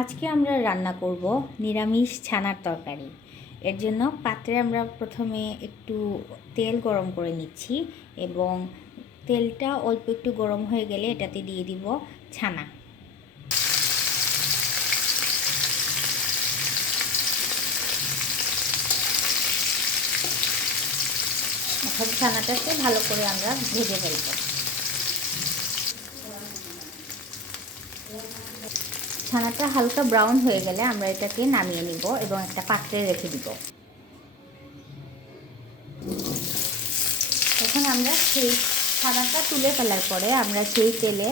আজকে আমরা রান্না করব নিরামিষ ছানার তরকারি। এর জন্য পাত্রে আমরা প্রথমে একটু তেল গরম করে নিচ্ছি এবং তেলটা অল্প একটু গরম হয়ে গেলে এটাতে দিয়ে দিব ছানা। এখন ছানাটাকে ভালো করে আমরা ভেজে ফেলব। ছানাটা হালকা ব্রাউন হয়ে গেলে আমরা এটাকে নামিয়ে নিব এবং একটা পাত্রে রেখে দিব। এখন আমরা সেই ছানাটা তুলে ফেলার পরে আমরা সেই তেলে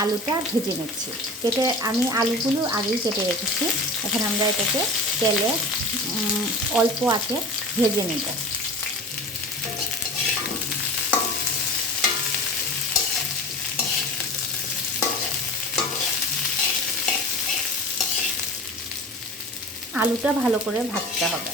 আলুটা ভেজে নিচ্ছি। কেটে আমি আলুগুলো আগেই কেটে রেখেছি। এখন আমরা এটাকে তেলে অল্প আছে ভেজে নেব। আলুটা ভালো করে ভাজতে হবে।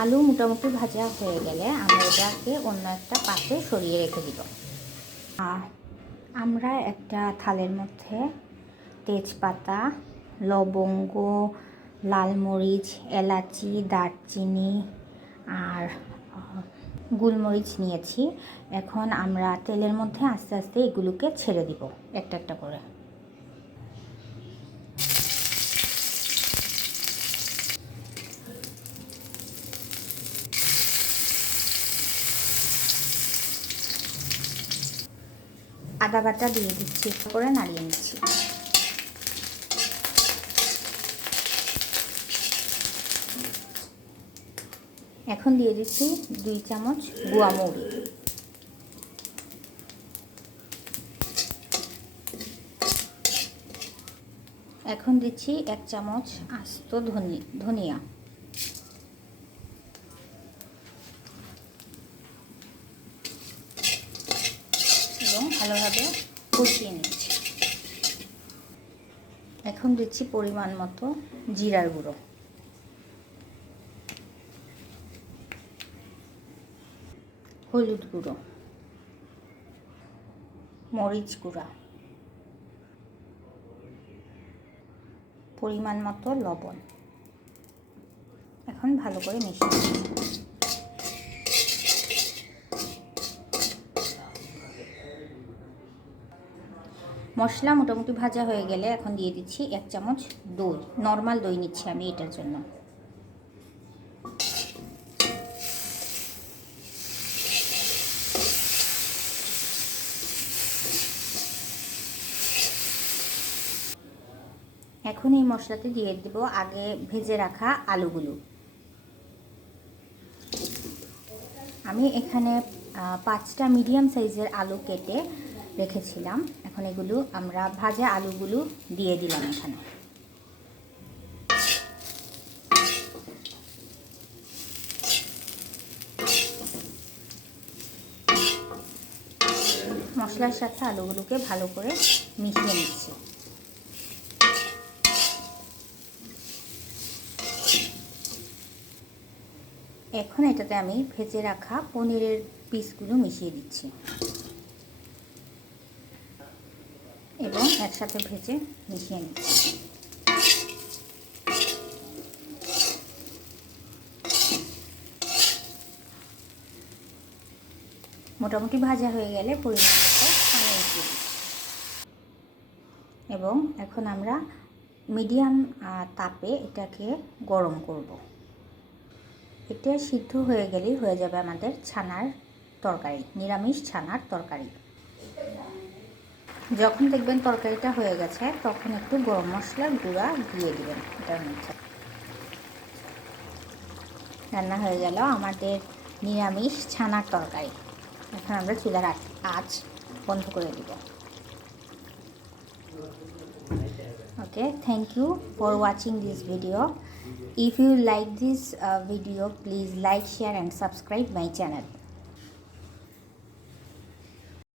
আলু মোটামুটি ভাজা হয়ে গেলে আমরা এটাকে অন্য একটা পাত্রে সরিয়ে রেখে দিব। আর আমরা একটা থালের মধ্যে তেজপাতা, লবঙ্গ, লালমরিচ, এলাচি, দারচিনি আর গোলমরিচ নিয়েছি। এখন আমরা তেলের মধ্যে আস্তে আস্তে এগুলোকে ছেড়ে দিব, একটা একটা করে। আদা বাটা দিয়ে দিচ্ছি করে নাড়িয়ে নিচ্ছি। এখন দিয়ে দিচ্ছি দুই চামচ গুয়া মৌরি। এখন দিচ্ছি এক চামচ আস্ত ধনি ধনিয়া। এবং ভালোভাবে কষিয়ে নিচ্ছি। এখন দিচ্ছি পরিমাণ মতো জিরার গুঁড়ো। হলুদ গুঁড়ো, মরিচ গুঁড়া, পরিমাণ মতো লবণ। এখন ভালো করে মিশিয়ে মশলা মোটামুটি ভাজা হয়ে গেলে এখন দিয়ে দিচ্ছি এক চামচ দই। নর্মাল দই নিচ্ছি আমি এটার জন্য। এখন এই মশলাতে দিয়ে দেব আগে ভেজে রাখা আলুগুলো। আমি এখানে পাঁচটা মিডিয়াম সাইজের আলু কেটে রেখেছিলাম। এখন এগুলো আমরা ভাজা আলুগুলো দিয়ে দিলাম এখানে। মশলার সাথে আলুগুলোকে ভালো করে মিশিয়ে নিচ্ছি। এখন এটাতে আমি ভেজে রাখা পনিরের পিসগুলো মিশিয়ে দিচ্ছি। এবং একসাথে ভেজে মিশিয়ে নিচ্ছি। মোটামুটি ভাজা হয়ে গেলে পরিমাণ এবং এখন আমরা মিডিয়াম তাপে এটাকে গরম করব। এটা সিদ্ধ হয়ে গেলেই হয়ে যাবে আমাদের ছানার তরকারি, নিরামিষ ছানার তরকারি। যখন দেখবেন তরকারিটা হয়ে গেছে, তখন একটু গরম মশলার গুঁড়া দিয়ে দিবেন এটার মধ্যে। রান্না হয়ে গেল আমাদের নিরামিষ ছানার তরকারি। এখন আমরা চুলার আঁচ- বন্ধ করে দিব। Okay, thank you for watching this video. If you like this uh, video please like share and subscribe my channel